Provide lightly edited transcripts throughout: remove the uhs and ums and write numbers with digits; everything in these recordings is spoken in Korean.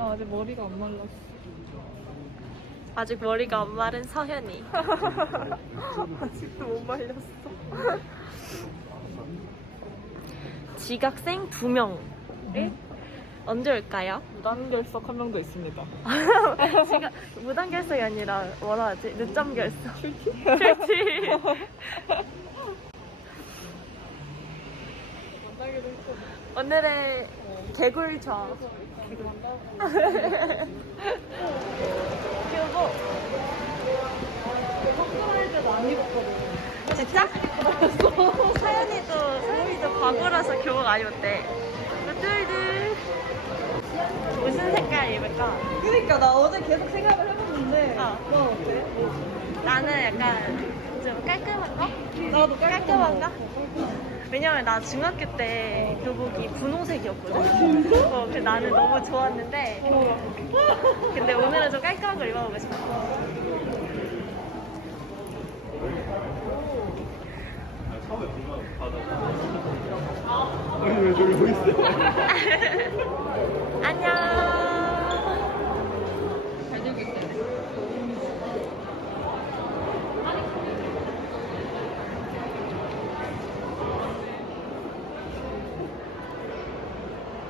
나 아직 머리가 안 말랐어. 아직 머리가 안 마른 서현이. 아직도 못 말렸어. 지각생 2명. 언제 올까요? 무단결석 한 명도 있습니다. 지각 무단결석이 아니라 뭐라 하지? 늦점 결석. 출티. 만나기로 했거든. 오늘의 개굴좌. 여보. 학교에도 안 입었거든. 진짜? 사연이도 과거라서 교복 안 입었대. 뚜이들. 무슨 색깔 입을까? 그러니까 나 어제 계속 생각을 해봤는데 어. 넌 어때? 나는 약간 좀 깔끔한 거? 나도 깔끔한 거? 왜냐면 나 중학교 때 교복이 분홍색이었거든. 근데 나는 너무 좋았는데. 근데 오늘은 좀 깔끔한 걸 입어보고 싶어. 왜 저기 있어? 안녕. 잘 들고 있어야 돼.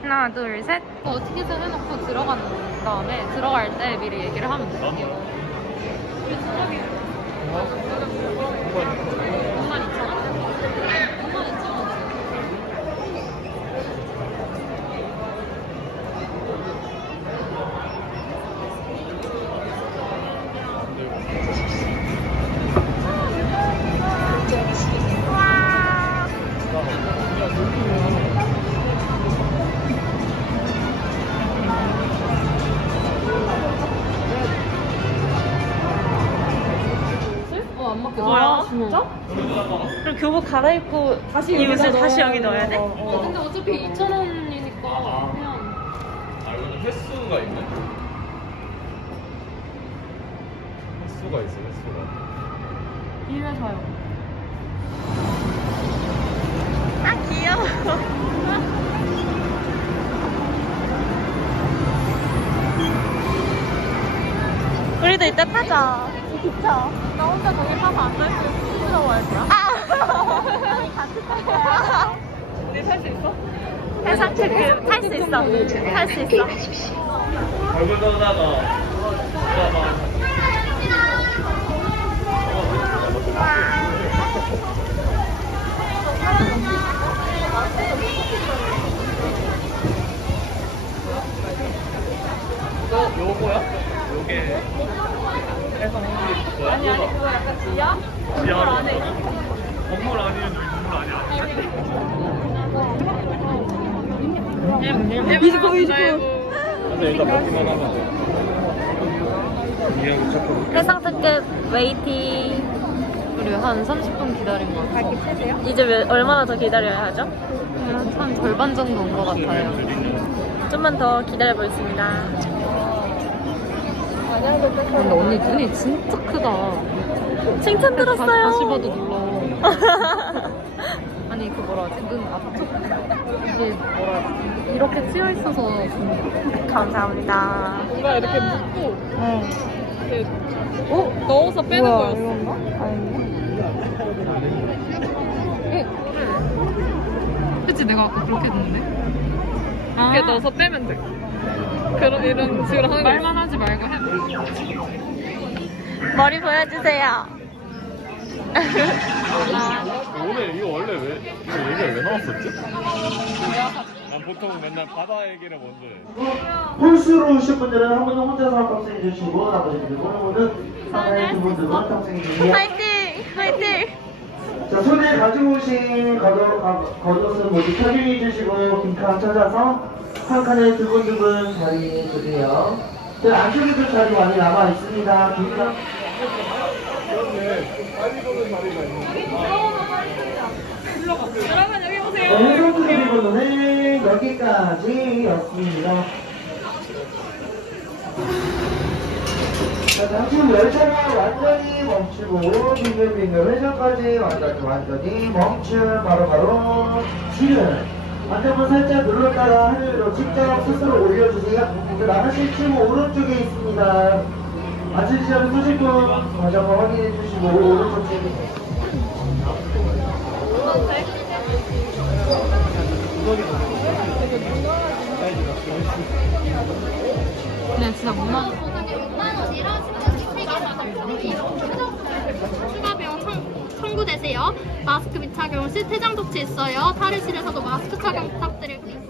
하나, 둘, 셋. 티켓을 해놓고 들어간 다음에 들어갈 때 미리 얘기를 하면 돼. 52,000원? 52,000원. 안 맞게. 뭐야? 진짜? 그럼 교복 갈아입고 이 옷을 다시 여기 넣어야 돼? 근데 어차피 2,000원이니까 그냥. 아, 이거는 횟수가 있네. 횟수가 있어, 횟수가. 1회 사요. 아, 귀여워. 우리도 이따 타자. 진짜? 나 혼자 거기 타서 앉아있으면 부끄러워할 거야? 아. 같이 탈 거야. 우리 탈 수 있어? 해상 특급 탈 수 있어. 탈 수 있어. 얼굴 떠다가 요거야? 요게 해상 한국이 뭐야? 아니 그거 약간 지하? 지하 안에 있어. 건물 아니면 건물 아니야? 이지코 근데 일단 먹기만 하면 돼. 이해하고 찾고. 해상 특급 웨이팅. 우리 한 30분 기다린 것 같아요. 이제 얼마나 더 기다려야 하죠? 한 절반 정도 온 것 같아요. 좀만 더 기다려보겠습니다. 근데 언니 눈이 진짜 크다. 칭찬 들었어요. 다시 봐도 놀라워. 아니 그 뭐라 하지? 눈 앞쪽 이게 뭐라 하지? 이렇게 트여 있어서 감사합니다. 뭔가 이렇게 묶고 이렇게 넣어서 빼는 거였어. 이건가? 그치 내가 아까 그렇게 했는데. 이렇게 넣어서 빼면 돼. 그런 이런 식으로 하는 거. 말만 하지 말고 해. 머리 보여주세요. 오늘 이거 원래 이거 얘기가 왜 나왔었지? 난 보통 맨날 바다 얘기를 먼저 해. 홀수로 오신 분들은 한 분은 혼자서 탑승해 주시고 나머지 분들은 상하의 두 분들은 탑승해 주시고 화이팅! 화이팅! 자, 손에 가지고 오신 겉옷은 모두 착용해 주시고 빈칸 찾아서 한 칸에 두분두분 자리해 주세요. 자, 안쪽에도 자리 많이 남아 있습니다. 빈칸. 여러분 여기 보세요. 네, 해상도의 번호는 여기까지였습니다. 자, 당신 열차가 완전히 멈추고 빙글빙글 회전까지 완전히 멈춤 바로 지름 안전문 살짝 눌렀다가 하늘로 직접 스스로 올려주세요. 그 나가실 층 오른쪽에 있습니다. 앉으시 전에 쓰실 분 다시 한번 확인해 주시고 오른쪽 층. 그냥 진짜 문화. 6만원이랑 스티커 3개 추가 비용 청구되세요. 마스크 미착용 시 퇴장 조치 있어요. 탈의실에서도 마스크 착용 부탁드리고요.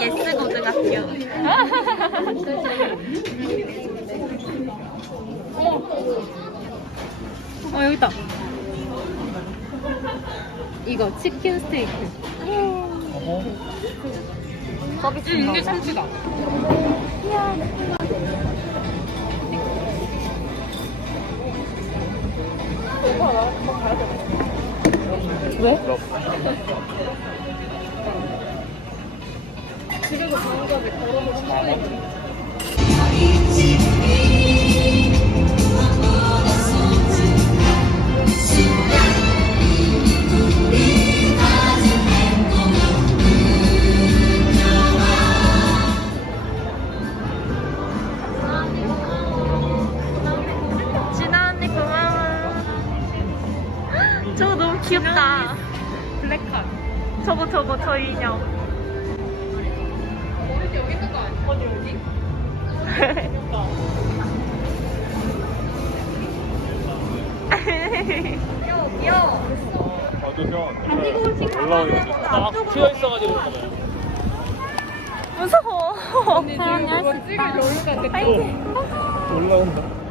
예스 고등학교. 여기 있다. 이거 치킨 스테이크. 서비스. 이게 참치다. 왜? 집에서 방금까지 걸어서 충분히. 진아 언니 고마워. 저거 너무 귀엽다. 블랙카. 저거 저 인형. 어디 여기 있는 거 아니야? 어디 여기? 올라오니까 딱 튀어 있어가지고 그러잖아요. 무서워. 언니 지금 그거 찍을 여유가 됐고. 올라온다.